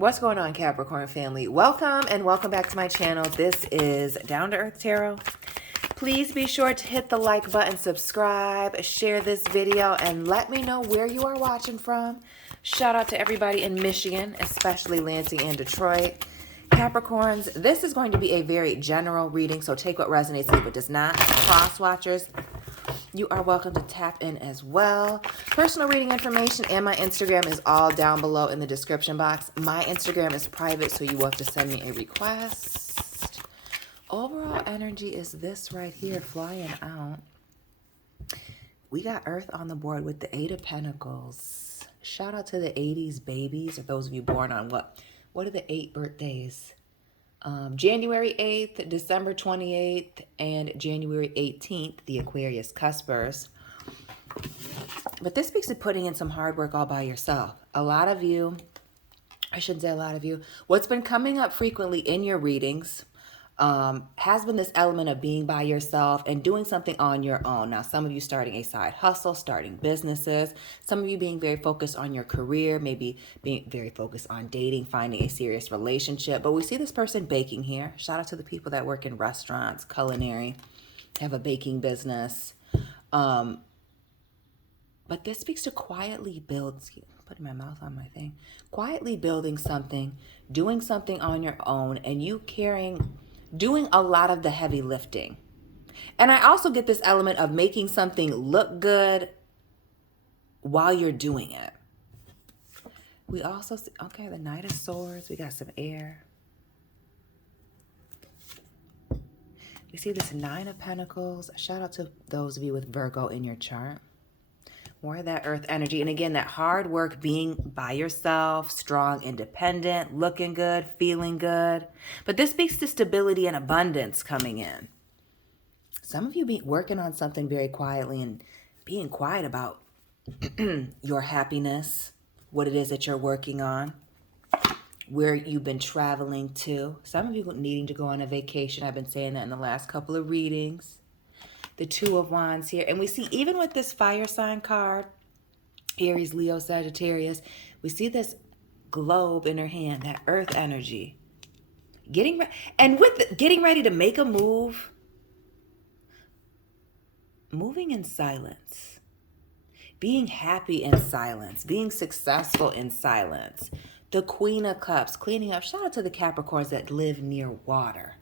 What's going on, Capricorn family? Welcome and welcome back to my channel. This is Down to Earth Tarot. Please be sure to hit the like button, subscribe, share this video, and let me know where you are watching from. Shout out to everybody in Michigan, especially Lansing and Detroit. Capricorns, this is going to be a very general reading, so take what resonates, leave what does not. Cross watchers, you are welcome to tap in as well. Personal reading information and my Instagram is all down below in the description box. My Instagram is private, so you will have to send me a request. Overall energy is this right here, flying out. We got Earth on the board with the 8 of Pentacles. Shout out to the 80s babies, or those of you born on what are the 8 birthdays? January 8th, December 28th, and January 18th, the Aquarius cuspers. But this speaks to putting in some hard work all by yourself. A lot of you, I shouldn't say a lot of you, what's been coming up frequently in your readings has been this element of being by yourself and doing something on your own. Now, some of you starting a side hustle, starting businesses, some of you being very focused on your career, maybe being very focused on dating, finding a serious relationship. But we see this person baking here. Shout out to the people that work in restaurants, culinary, have a baking business. But this speaks to quietly putting my mouth on my thing, quietly building something, doing something on your own, and you doing a lot of the heavy lifting. And I also get this element of making something look good while you're doing it. We also see, okay, the Knight of Swords. We got some air. We see this 9 of Pentacles. Shout out to those of you with Virgo in your chart. More of that Earth energy. And again, that hard work, being by yourself, strong, independent, looking good, feeling good. But this speaks to stability and abundance coming in. Some of you be working on something very quietly and being quiet about your happiness, what it is that you're working on, where you've been traveling to. Some of you needing to go on a vacation. I've been saying that in the last couple of readings. The 2 of Wands here. And we see, even with this fire sign card, Aries, Leo, Sagittarius, we see this globe in her hand, that Earth energy. Getting ready to make a move. Moving in silence. Being happy in silence. Being successful in silence. The Queen of Cups, cleaning up. Shout out to the Capricorns that live near water.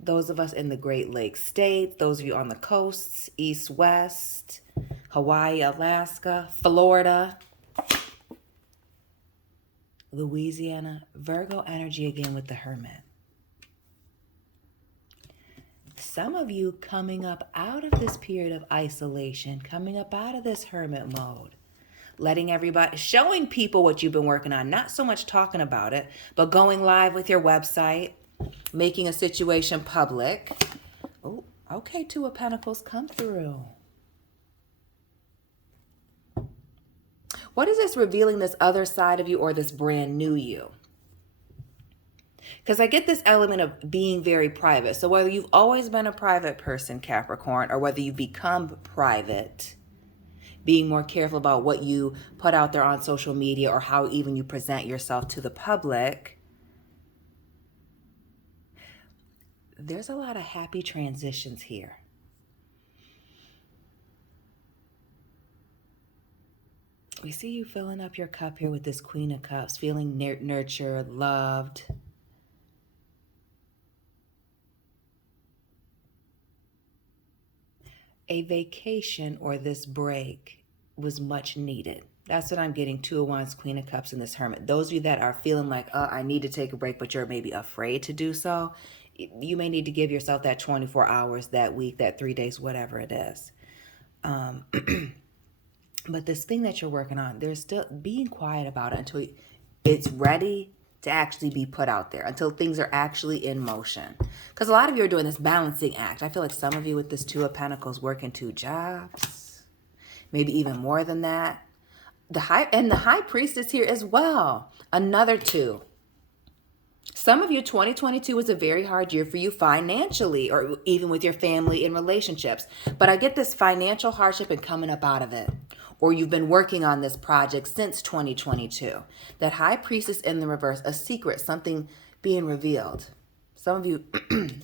Those of us in the Great Lakes states, those of you on the coasts, east, west, Hawaii, Alaska, Florida, Louisiana, Virgo energy again with the Hermit. Some of you coming up out of this period of isolation, coming up out of this hermit mode, letting everybody, showing people what you've been working on, not so much talking about it, but going live with your website, making a situation public. Oh, okay, 2 of Pentacles come through. What is this revealing, this other side of you or this brand new you? Because I get this element of being very private. So whether you've always been a private person, Capricorn, or whether you become private, being more careful about what you put out there on social media or how even you present yourself to the public, there's a lot of happy transitions here. We see you filling up your cup here with this Queen of Cups, feeling nurtured, loved. A vacation or this break was much needed. That's what I'm getting. 2 of Wands, Queen of Cups, and this Hermit. Those of you that are feeling like, I need to take a break, but you're maybe afraid to do so, you may need to give yourself that 24 hours, that week, that 3 days, whatever it is. But this thing that you're working on, there's still being quiet about it until it's ready to actually be put out there, until things are actually in motion. Because a lot of you are doing this balancing act. I feel like some of you with this 2 of Pentacles working 2 jobs, maybe even more than that. The High Priestess here as well. Another 2. Some of you, 2022 was a very hard year for you financially, or even with your family and relationships. But I get this financial hardship and coming up out of it. Or you've been working on this project since 2022. That High Priestess in the reverse, a secret, something being revealed. Some of you, and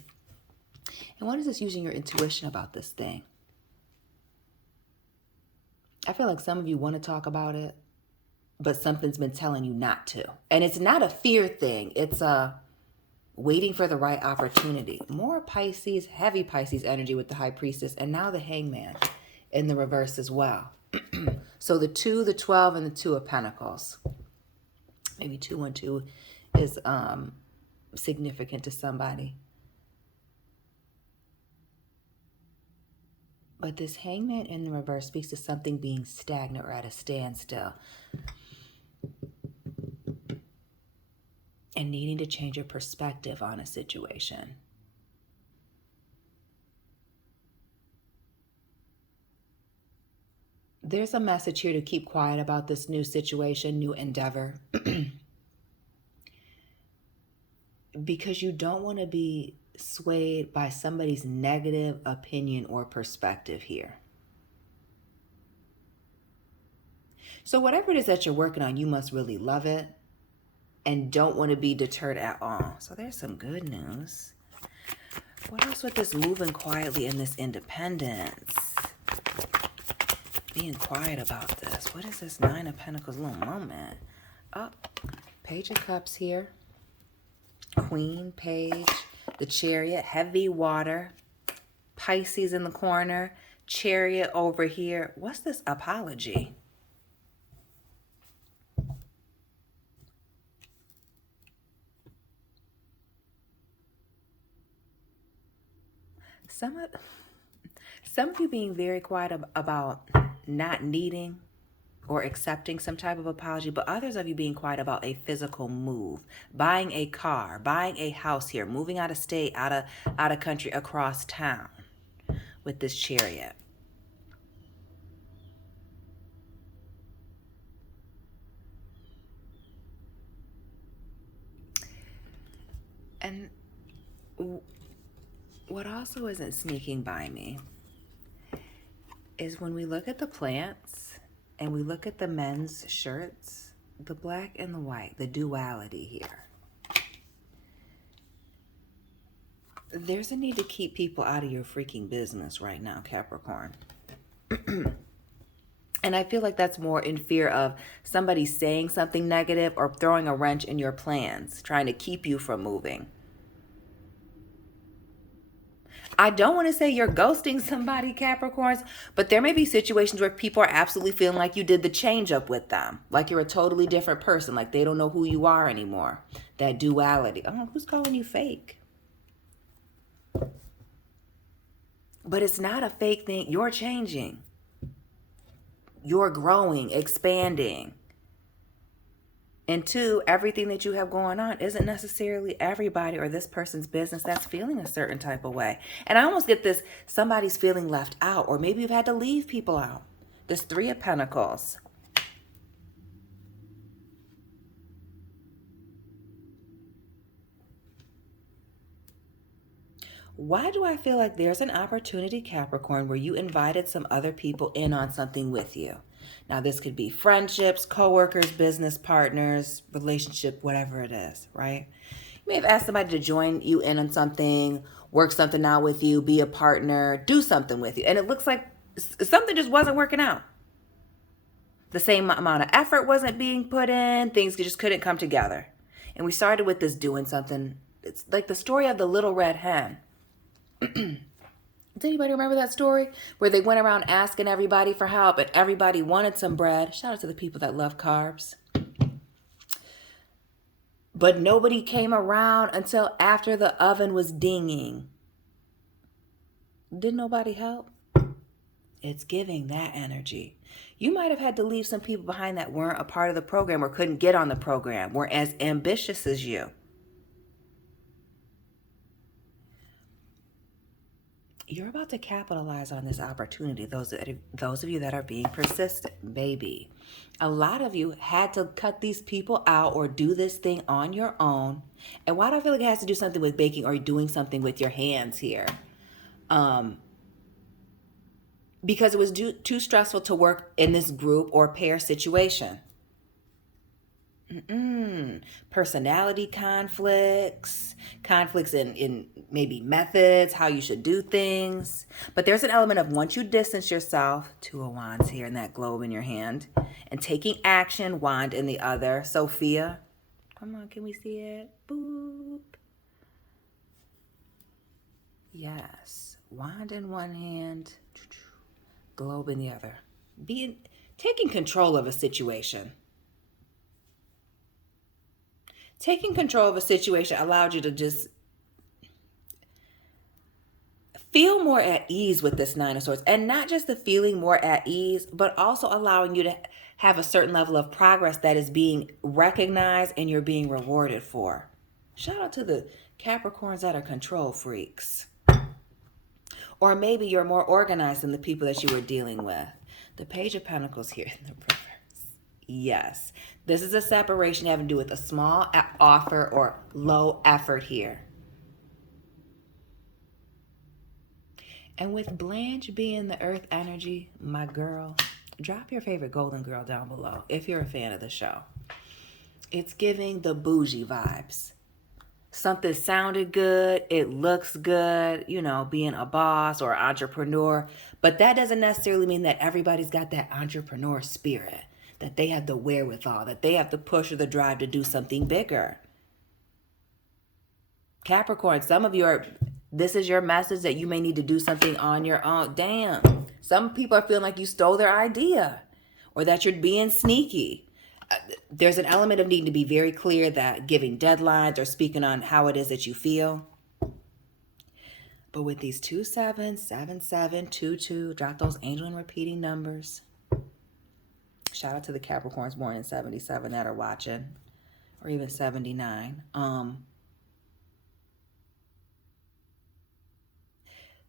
what is this using your intuition about this thing? I feel like some of you want to talk about it, but something's been telling you not to. And it's not a fear thing. It's a waiting for the right opportunity. More Pisces, heavy Pisces energy with the High Priestess, and now the Hangman in the reverse as well. So the 2, the 12, and the 2 of Pentacles. Maybe 212 is significant to somebody. But this Hangman in the reverse speaks to something being stagnant or at a standstill. And needing to change your perspective on a situation. There's a message here to keep quiet about this new situation, new endeavor. Because you don't want to be swayed by somebody's negative opinion or perspective here. So whatever it is that you're working on, you must really love it and don't want to be deterred at all. So there's some good news. What else with this moving quietly in this independence? Being quiet about this. What is this 9 of Pentacles little moment? Oh, Page of Cups here. Queen, Page, the Chariot, heavy water. Pisces in the corner. Chariot over here. What's this apology? Some of you being very quiet about not needing or accepting some type of apology, but others of you being quiet about a physical move, buying a car, buying a house here, moving out of state, out of country, across town with this Chariot. And what also isn't sneaking by me is when we look at the plants and we look at the men's shirts, the black and the white, the duality here. There's a need to keep people out of your freaking business right now, Capricorn. And I feel like that's more in fear of somebody saying something negative or throwing a wrench in your plans, trying to keep you from moving. I don't want to say you're ghosting somebody, Capricorns, but there may be situations where people are absolutely feeling like you did the change up with them. Like you're a totally different person. Like they don't know who you are anymore. That duality. Oh, who's calling you fake? But it's not a fake thing. You're changing. You're growing, expanding. And 2, everything that you have going on isn't necessarily everybody or this person's business that's feeling a certain type of way. And I almost get this, somebody's feeling left out, or maybe you've had to leave people out. This 3 of Pentacles. Why do I feel like there's an opportunity, Capricorn, where you invited some other people in on something with you? Now, this could be friendships, coworkers, business partners, relationship, whatever it is, right? You may have asked somebody to join you in on something, work something out with you, be a partner, do something with you. And it looks like something just wasn't working out. The same amount of effort wasn't being put in. Things just couldn't come together. And we started with this doing something. It's like the story of the little red hen. Does anybody remember that story where they went around asking everybody for help and everybody wanted some bread? Shout out to the people that love carbs. But nobody came around until after the oven was dinging. Did nobody help? It's giving that energy. You might have had to leave some people behind that weren't a part of the program or couldn't get on the program, weren't as ambitious as you. you're about to capitalize on this opportunity. Those of you that are being persistent, baby. A lot of you had to cut these people out or do this thing on your own. And why do I feel like it has to do something with baking or doing something with your hands here? Because it was too stressful to work in this group or pair situation. Personality conflicts in maybe methods, how you should do things. But there's an element of once you distance yourself, Two of Wands here in that globe in your hand, and taking action, wand in the other. Sophia, come on, can we see it? Boop. Yes, wand in one hand, globe in the other. Taking control of a situation. Taking control of a situation allowed you to just feel more at ease with this Nine of Swords. And not just the feeling more at ease, but also allowing you to have a certain level of progress that is being recognized and you're being rewarded for. Shout out to the Capricorns that are control freaks. Or maybe you're more organized than the people that you were dealing with. The Page of Pentacles here in the reverse. Yes, this is a separation having to do with a small offer or low effort here. And with Blanche being the earth energy, my girl, drop your favorite golden girl down below if you're a fan of the show. It's giving the bougie vibes. Something sounded good, it looks good, you know, being a boss or entrepreneur. But that doesn't necessarily mean that everybody's got that entrepreneur spirit, that they have the wherewithal, that they have the push or the drive to do something bigger. Capricorn, some of you this is your message that you may need to do something on your own. Damn. Some people are feeling like you stole their idea or that you're being sneaky. There's an element of needing to be very clear that giving deadlines or speaking on how it is that you feel. But with these 2 7, 7 7, 2 2, drop those angel and repeating numbers. Shout out to the Capricorns born in 77 that are watching, or even 79.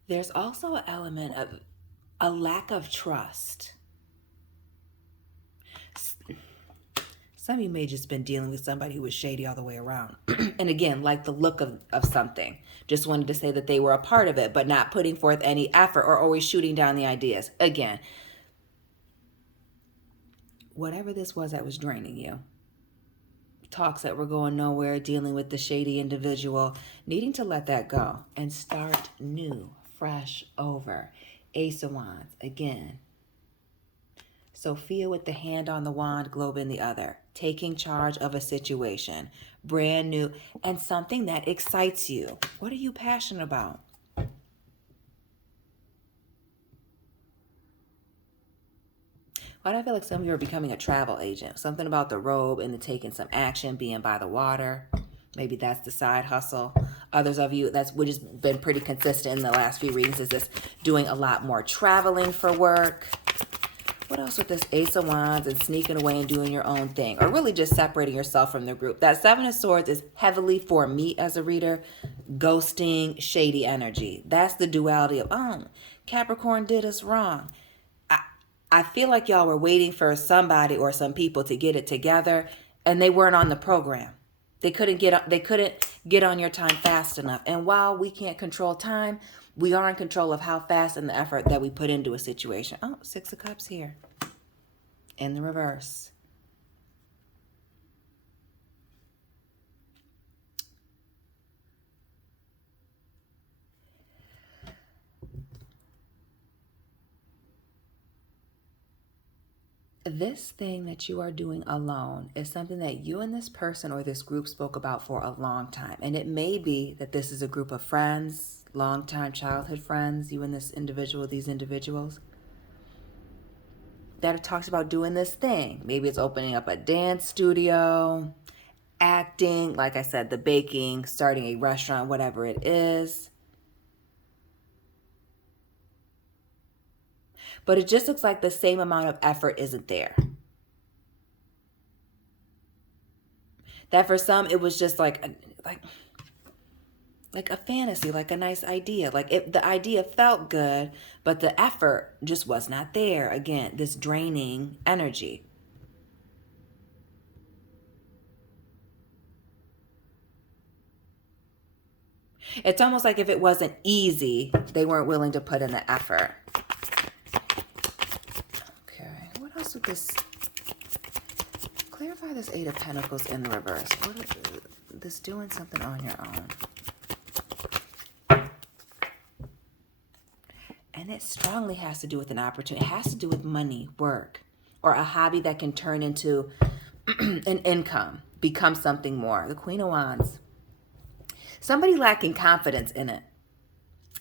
There's also an element of a lack of trust. Some of you may just been dealing with somebody who was shady all the way around. And again, like the look of something. Just wanted to say that they were a part of it, but not putting forth any effort or always shooting down the ideas. Again, whatever this was that was draining you. Talks that were going nowhere, dealing with the shady individual, needing to let that go and start new, fresh, over. Ace of Wands, again. Sophia with the hand on the wand, globe in the other. Taking charge of a situation. Brand new. And something that excites you. What are you passionate about? Why do I feel like some of you are becoming a travel agent? Something about the robe and the taking some action, being by the water. Maybe that's the side hustle. Others of you, which has been pretty consistent in the last few readings, is this doing a lot more traveling for work. What else with this Ace of Wands and sneaking away and doing your own thing? Or really just separating yourself from the group. That Seven of Swords is heavily, for me as a reader, ghosting, shady energy. That's the duality of, Capricorn did us wrong. I feel like y'all were waiting for somebody or some people to get it together, and they weren't on the program. They couldn't get on your time fast enough. And while we can't control time, we are in control of how fast and the effort that we put into a situation. Oh, Six of Cups here. In the reverse. This thing that you are doing alone is something that you and this person or this group spoke about for a long time. And it may be that this is a group of friends, longtime childhood friends, you and this individual, these individuals, that have talked about doing this thing. Maybe it's opening up a dance studio, acting, like I said, the baking, starting a restaurant, whatever it is. But it just looks like the same amount of effort isn't there. That for some, it was just like like a fantasy, like a nice idea. Like the idea felt good, but the effort just was not there. Again, this draining energy. It's almost like if it wasn't easy, they weren't willing to put in the effort. Okay, what else would this... Clarify this Eight of Pentacles in the reverse. What is this doing something on your own? And it strongly has to do with an opportunity. It has to do with money, work, or a hobby that can turn into an income, become something more. The Queen of Wands. Somebody lacking confidence in it.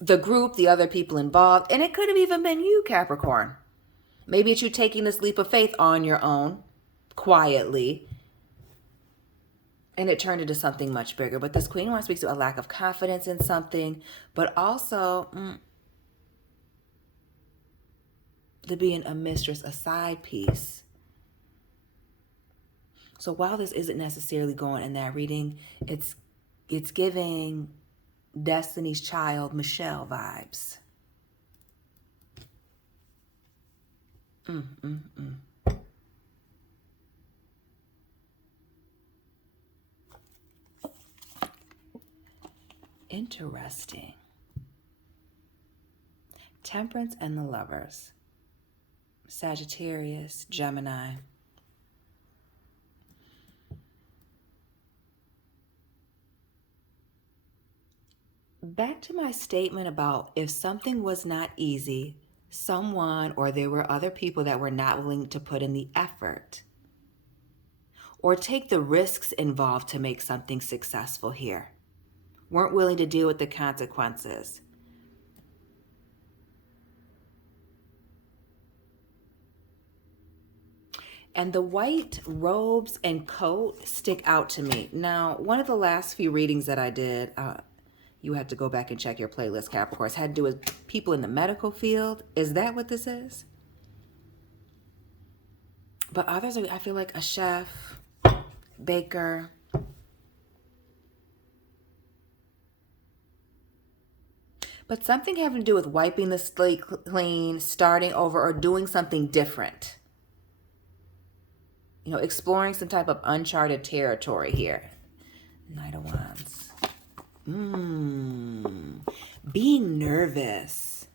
The group, the other people involved, and it could have even been you, Capricorn. Maybe it's you taking this leap of faith on your own, quietly, and it turned into something much bigger. But this Queen of Wands speaks to a lack of confidence in something, but also to being a mistress, a side piece. So while this isn't necessarily going in that reading, it's giving Destiny's Child, Michelle vibes. Interesting. Temperance and the Lovers. Sagittarius, Gemini. Back to my statement about if something was not easy, someone or there were other people that were not willing to put in the effort or take the risks involved to make something successful here. Weren't willing to deal with the consequences. And the white robes and coat stick out to me. Now, one of the last few readings that I did, you had to go back and check your playlist, Capricorns, had to do with people in the medical field. Is that what this is? But others, I feel like a chef, baker. But something having to do with wiping the slate clean, starting over, or doing something different. You know, exploring some type of uncharted territory here. Knight of Wands. Being nervous.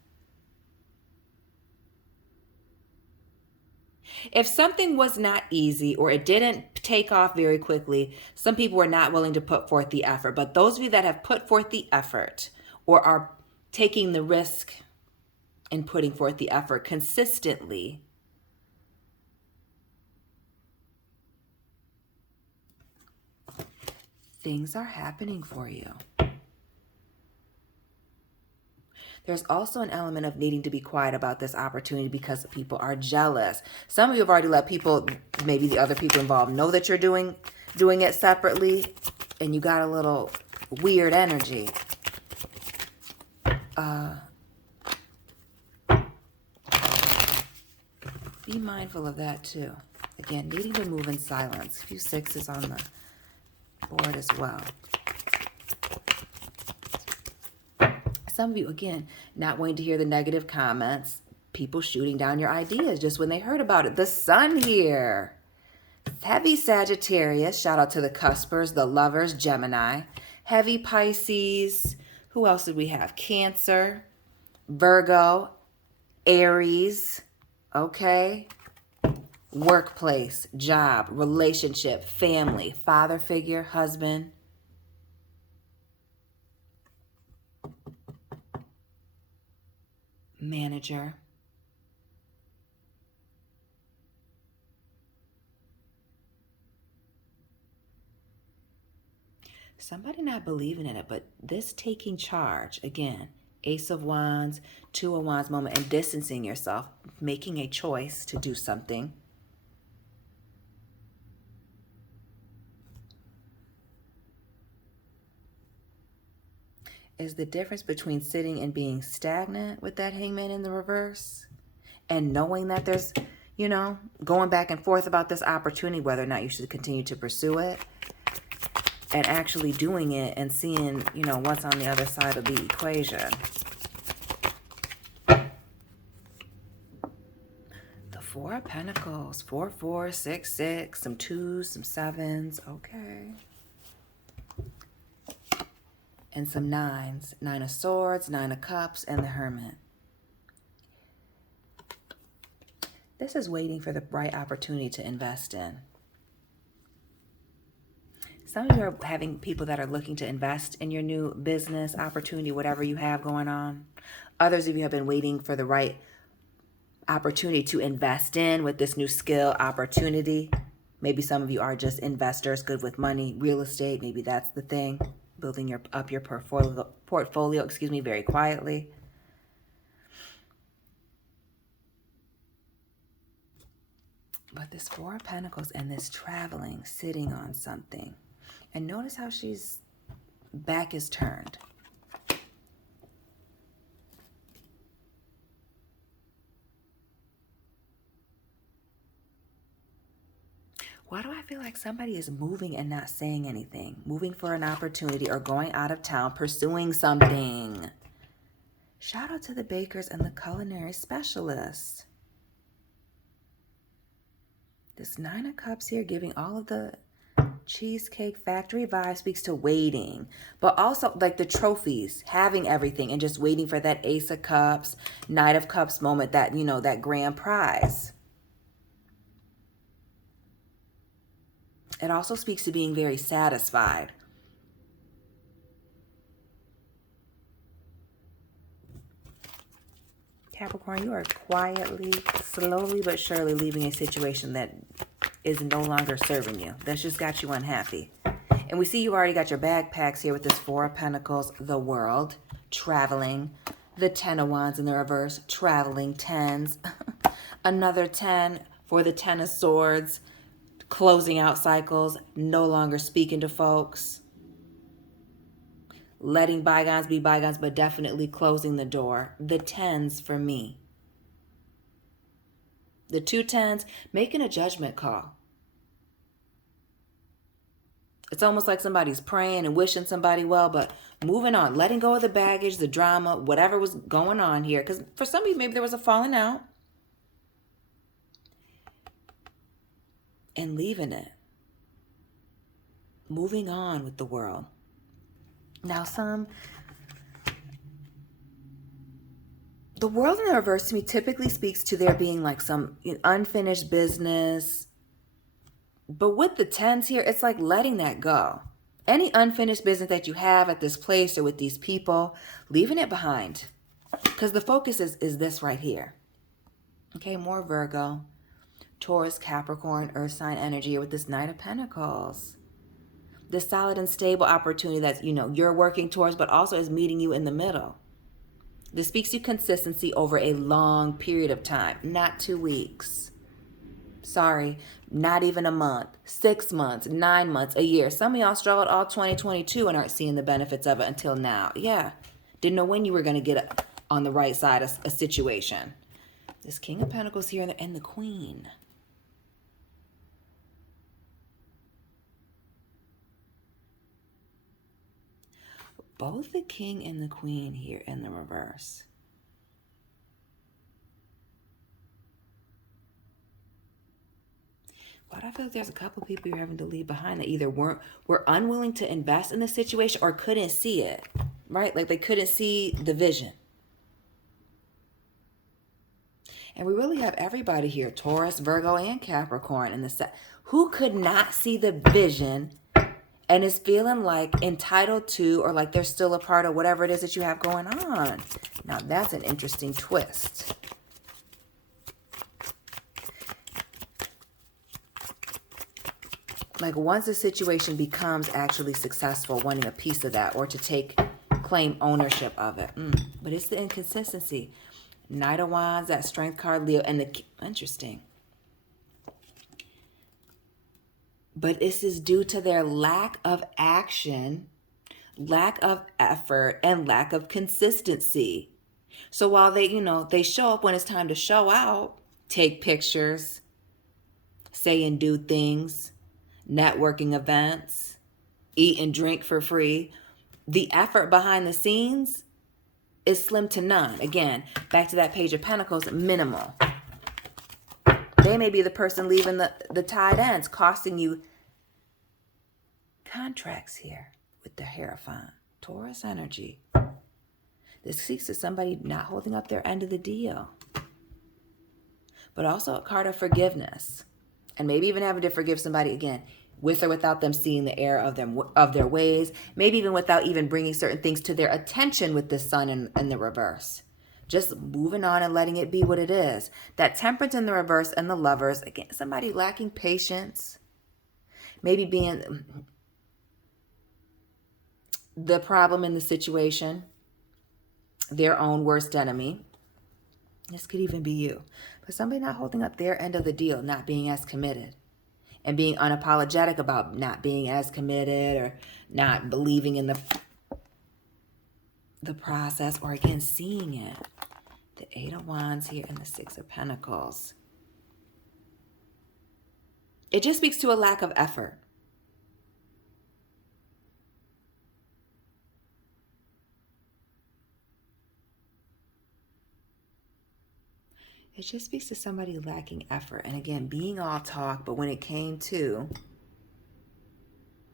If something was not easy or it didn't take off very quickly, some people were not willing to put forth the effort. But those of you that have put forth the effort or are taking the risk and putting forth the effort consistently, things are happening for you. There's also an element of needing to be quiet about this opportunity because people are jealous. Some of you have already let people, maybe the other people involved, know that you're doing it separately, and you got a little weird energy. Be mindful of that too. Again, needing to move in silence. A few sixes on the board as well. Some of you, again, not wanting to hear the negative comments, people shooting down your ideas just when they heard about it. The sun here. Heavy Sagittarius. Shout out to the cuspers, the lovers, Gemini. Heavy Pisces. Who else did we have? Cancer, Virgo, Aries. Okay. Workplace, job, relationship, family, father figure, husband. Manager. Somebody not believing in it, but this taking charge, again, Ace of Wands, Two of Wands moment, and distancing yourself, making a choice to do something. Is the difference between sitting and being stagnant with that Hangman in the reverse and knowing that there's, you know, going back and forth about this opportunity, whether or not you should continue to pursue it. and actually doing it and seeing, you know, what's on the other side of the equation. The Four of Pentacles, 4, 4, 6, 6, some 2s, some 7s, okay. And some 9s, 9 of Swords, 9 of Cups, and the Hermit. This is waiting for the right opportunity to invest in. Some of you are having people that are looking to invest in your new business opportunity, whatever you have going on. Others of you have been waiting for the right opportunity to invest in with this new skill opportunity. Maybe some of you are just investors, good with money, real estate. Maybe that's the thing. Building up your portfolio, very quietly. But this Four of Pentacles and this traveling, sitting on something. And notice how she's back is turned. Why do I feel like somebody is moving and not saying anything? Moving for an opportunity or going out of town, pursuing something. Shout out to the bakers and the culinary specialists. This 9 of Cups here, giving all of the Cheesecake Factory vibe, speaks to waiting. But also like the trophies, having everything and just waiting for that Ace of Cups, Knight of Cups moment, that, you know, that grand prize. It also speaks to being very satisfied. Capricorn, you are quietly, slowly but surely leaving a situation that is no longer serving you. That's just got you unhappy. And we see you already got your backpacks here with this Four of Pentacles, the World, traveling, the 10 of Wands in the reverse, traveling, 10s, another 10 for the 10 of Swords, closing out cycles, no longer speaking to folks. Letting bygones be bygones, but definitely closing the door. The 10s for me. The 2 10s, making a judgment call. It's almost like somebody's praying and wishing somebody well, but moving on. Letting go of the baggage, the drama, whatever was going on here. Because for some of you, maybe there was a falling out. And leaving it. Moving on with the world. Now the World in the reverse to me typically speaks to there being like some unfinished business. But with the 10s here, it's like letting that go. Any unfinished business that you have at this place or with these people, leaving it behind. Because the focus is this right here. Okay, more Virgo, Taurus, Capricorn, Earth sign energy with this Knight of Pentacles. The solid and stable opportunity that's, you're working towards, but also is meeting you in the middle. This speaks to consistency over a long period of time, not 2 weeks. Sorry, not even a month, 6 months, 9 months, a year. Some of y'all struggled all 2022 and aren't seeing the benefits of it until now. Yeah, didn't know when you were going to get on the right side of a situation. This King of Pentacles here and the Queen. Both the King and the Queen here in the reverse. But I feel like there's a couple people you're having to leave behind that either were unwilling to invest in the situation or couldn't see it, right? Like they couldn't see the vision. And we really have everybody here, Taurus, Virgo, and Capricorn in the set. Who could not see the vision and is feeling like entitled to, or like they're still a part of whatever it is that you have going on. Now that's an interesting twist. Like once the situation becomes actually successful, wanting a piece of that or to claim ownership of it. But it's the inconsistency. Knight of Wands, that Strength card, Leo, and interesting. But this is due to their lack of action, lack of effort, and lack of consistency. So while they show up when it's time to show out, take pictures, say and do things, networking events, eat and drink for free. The effort behind the scenes is slim to none. Again, back to that Page of Pentacles, minimal. They may be the person leaving the tied ends, costing you contracts here with the Hierophant. Taurus energy. This speaks to somebody not holding up their end of the deal. But also a card of forgiveness. And maybe even having to forgive somebody, again, with or without them seeing the error of their ways. Maybe even without even bringing certain things to their attention with the Sun in the reverse. Just moving on and letting it be what it is. That Temperance in the reverse and the Lovers. Again, somebody lacking patience. Maybe being the problem in the situation. Their own worst enemy. This could even be you. But somebody not holding up their end of the deal, not being as committed. And being unapologetic about not being as committed or not believing in the process, or again, seeing it. The Eight of Wands here and the Six of Pentacles. It just speaks to a lack of effort. It just speaks to somebody lacking effort. And again, being all talk, but when it came to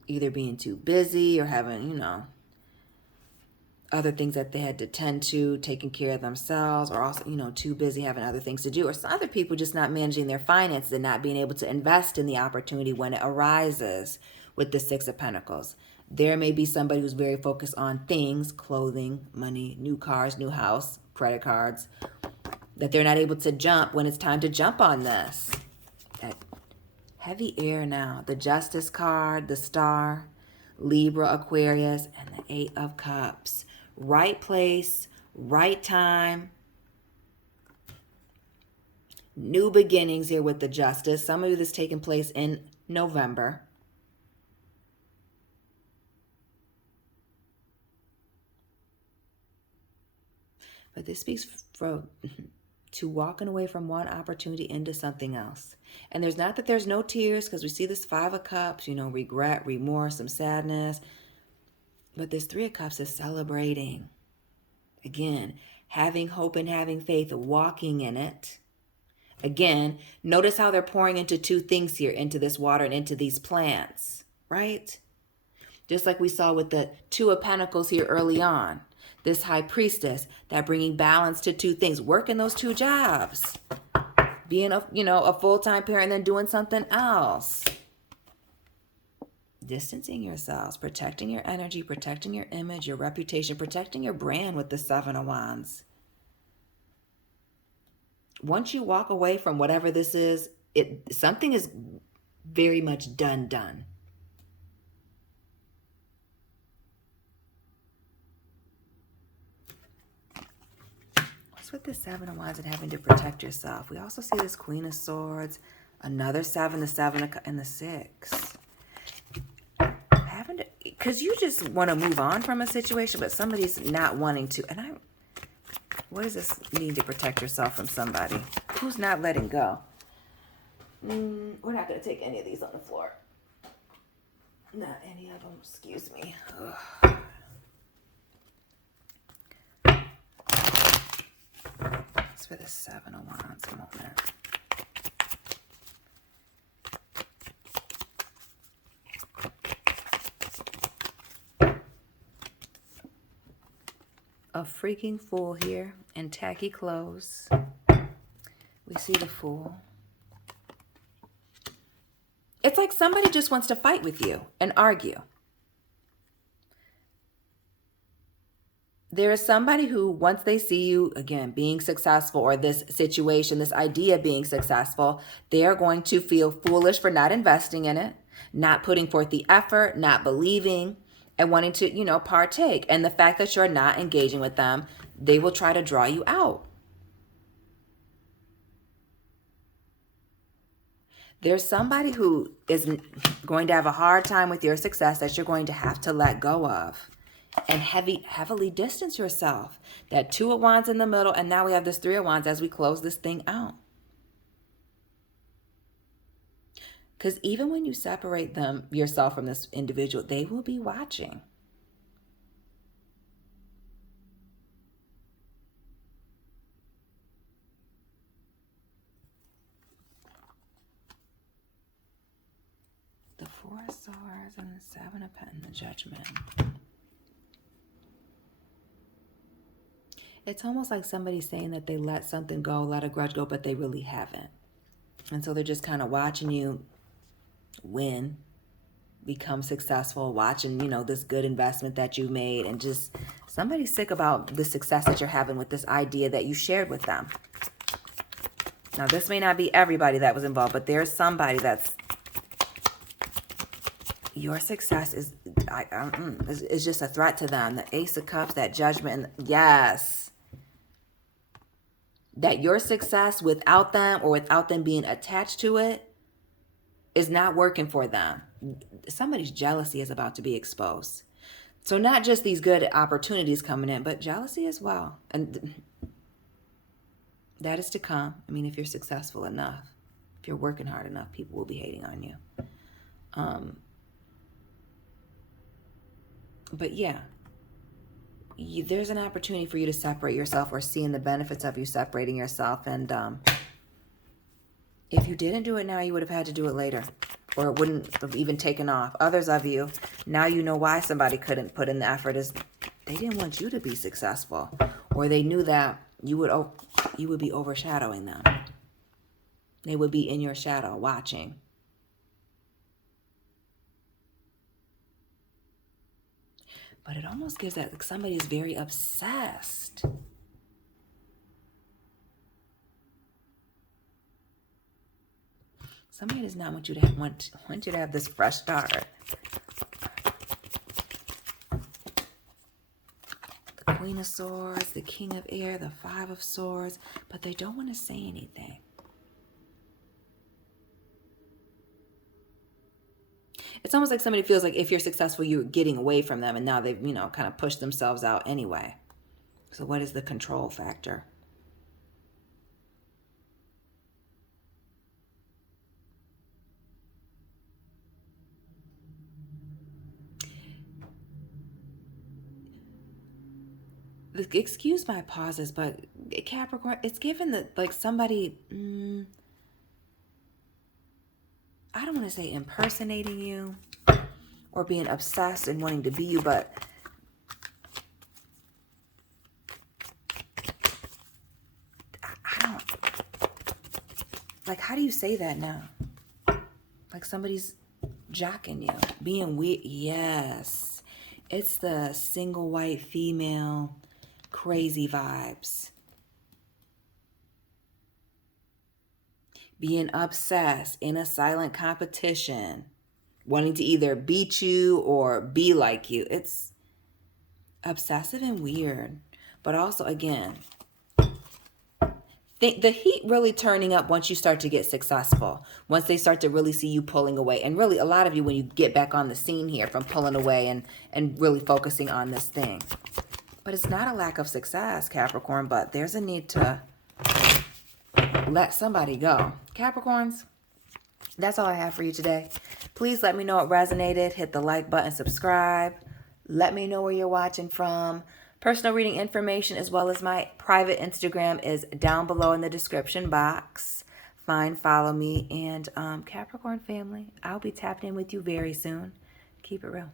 either being too busy or having, other things that they had to tend to, taking care of themselves, or also, too busy having other things to do, or some other people just not managing their finances and not being able to invest in the opportunity when it arises with the Six of Pentacles. There may be somebody who's very focused on things, clothing, money, new cars, new house, credit cards, that they're not able to jump when it's time to jump on this. That heavy air now. The Justice card, the Star, Libra, Aquarius, and the Eight of Cups. Right place, right time. New beginnings here with the Justice. Some of you this taking place in November. But this speaks to walking away from one opportunity into something else. And there's not that there's no tears, because we see this Five of Cups, regret, remorse, some sadness. But this Three of Cups is celebrating. Again, having hope and having faith, walking in it. Again, notice how they're pouring into two things here, into this water and into these plants, right? Just like we saw with the Two of Pentacles here early on. This High Priestess, that bringing balance to two things, working those two jobs, being a full-time parent and then doing something else, distancing yourselves, protecting your energy, protecting your image, your reputation, protecting your brand with the Seven of Wands. Once you walk away from whatever this is, something is very much done. With the Seven of Wands and having to protect yourself. We also see this Queen of Swords, another Seven, the Seven, and the Six. Because you just want to move on from a situation, but somebody's not wanting to. And what does this mean to protect yourself from somebody? Who's not letting go? We're not going to take any of these on the floor. Not any of them, excuse me. Ugh. For the Seven of Wands moment. A freaking Fool here in tacky clothes. We see the Fool. It's like somebody just wants to fight with you and argue. There is somebody who, once they see you, again, being successful, or this situation, this idea being successful, they are going to feel foolish for not investing in it, not putting forth the effort, not believing, and wanting to, partake. And the fact that you're not engaging with them, they will try to draw you out. There's somebody who is going to have a hard time with your success that you're going to have to let go of. And heavily distance yourself. That Two of Wands in the middle, and now we have this Three of Wands as we close this thing out. Because even when you separate yourself from this individual, they will be watching. The Four of Swords and the Seven of Pentacles, the Judgment. It's almost like somebody's saying that they let something go, let a grudge go, but they really haven't. And so they're just kind of watching you win, become successful, watching, you know, this good investment that you made, and just somebody's sick about the success that you're having with this idea that you shared with them. Now, this may not be everybody that was involved, but there's somebody that's, your success is just a threat to them. The Ace of Cups, that Judgment, and yes. That your success without them, or without them being attached to it, is not working for them. Somebody's jealousy is about to be exposed. So not just these good opportunities coming in, but jealousy as well. And that is to come. I mean, if you're successful enough, if you're working hard enough, people will be hating on you. But yeah, there's an opportunity for you to separate yourself, or seeing the benefits of you separating yourself. And if you didn't do it now, you would have had to do it later, or it wouldn't have even taken off. Others of you, now you know why somebody couldn't put in the effort, is they didn't want you to be successful, or they knew that you would be overshadowing them. They would be in your shadow watching. But it almost gives that somebody is very obsessed. Somebody does not want you to want you to have this fresh start. The Queen of Swords, the King of Air, the Five of Swords, but they don't want to say anything. It's almost like somebody feels like if you're successful, you're getting away from them, and now they've, you know, kind of pushed themselves out anyway. So what is the control factor? Excuse my pauses, but Capricorn, it's given that like somebody, I don't want to say impersonating you or being obsessed and wanting to be you, but I don't, like, how do you say that now? Like somebody's jocking you, being weird. Yes, it's the single white female crazy vibes. Being obsessed, in a silent competition, wanting to either beat you or be like you. It's obsessive and weird. But also, again, the heat really turning up once you start to get successful. Once they start to really see you pulling away. And really, a lot of you, when you get back on the scene here from pulling away and really focusing on this thing. But it's not a lack of success, Capricorn, but there's a need to let somebody go. Capricorns, that's all I have for you today. Please let me know it resonated. Hit the like button, subscribe. Let me know where you're watching from. Personal reading information as well as my private Instagram is down below in the description box. Find, follow me, and Capricorn family, I'll be tapping in with you very soon. Keep it real.